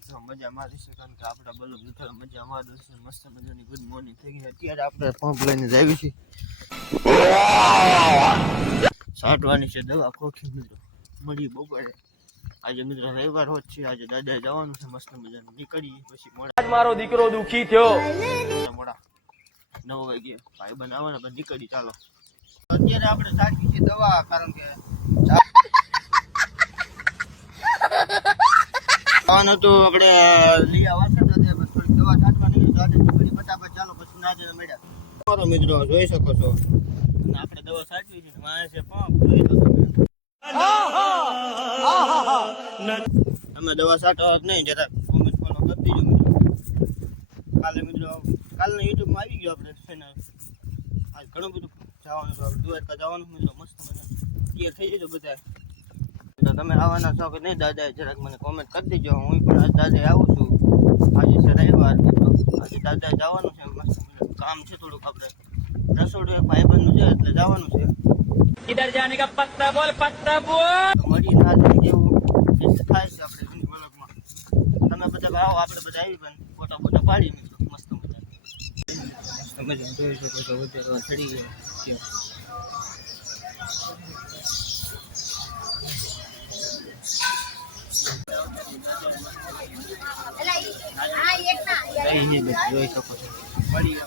છો મજા મારી છે કારણ કે આપણા બલબ મિત્રો મજા મારે છે મસ્ત મજાની ગુડ મોર્નિંગ થઈ ગઈ અત્યારે આપણે પંપ લઈને જ આવી છીએ સાટવાની છે દવા ખોખી મિત્રો મળી બપોરે આજે મિત્રો રવિવાર હોત છે આજે દાદાએ જવાનું છે મસ્ત મજાનું નીકળીએ પછી મોડા મારો દીકરો દુખી થયો મોડા 9 વાગે ભાઈ બનાવવાના પણ નીકળી ચાલો અત્યારે આપણે સાચી છે દવા કારણ કે ખાવાનું તો આપણે લઈ આવવા છે થોડી દવા છાંટવાની તો આજે નીકળી ફટાફટ ચાલો પછી ના જઈને મળ્યા તમારો મિત્રો જોઈ શકો છો અને આપણે દવા છાંટવી છે મારે છે પંપ જોઈ લો તમે અમે દવા છાંટવા નહીં જરા કોમેન્ટ ફોલો કરી દીજો મિત્રો કાલે મિત્રો કાલના યુટ્યુબમાં આવી ગયો આપણે ચેનલ આજ ઘણું બધું જવાનું તો આપણે દ્વારકા જવાનું મિત્રો મસ્ત મજા તૈયાર થઈ જજો બધા તો તમે આવવાના છો કે નહીં દાદાએ જરાક મને કોમેન્ટ કરી દેજો હું પણ આજ દાદાએ આવું છું આજે છે રવિવાર મિત્રો આજે દાદાએ જવાનું છે મસ્ત કામ છે થોડુંક આપણે રસોડું એક ભાઈબંધનું છે એટલે જવાનું છે इधर जाने का पत्ता बोल તો મળી ના જાય જેવું થાય છે આપણે જૂની બ્લોગમાં તમે બધા આવો આપણે બધા આવી પણ ફોટા ફોટા પાડી મિત્રો મસ્ત મજા જોઈ શકો છો ઉતરવા ચડી ગયા જોઈ શકો છો મળી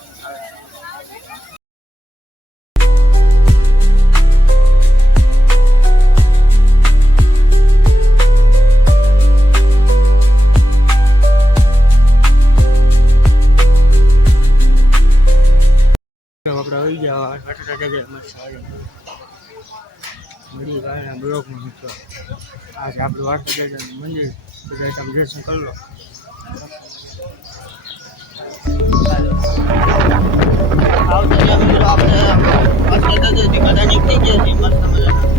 આપણે આવી ગયા મળી ગયા બ્લોકમાં મિત્રો આજે આપણે વાર્તા મંદિર બધા તમે દર્શન કરી લો આવતા મિત્રો આપણે વાર્તા નીકળી ગયા મસ્ત મજા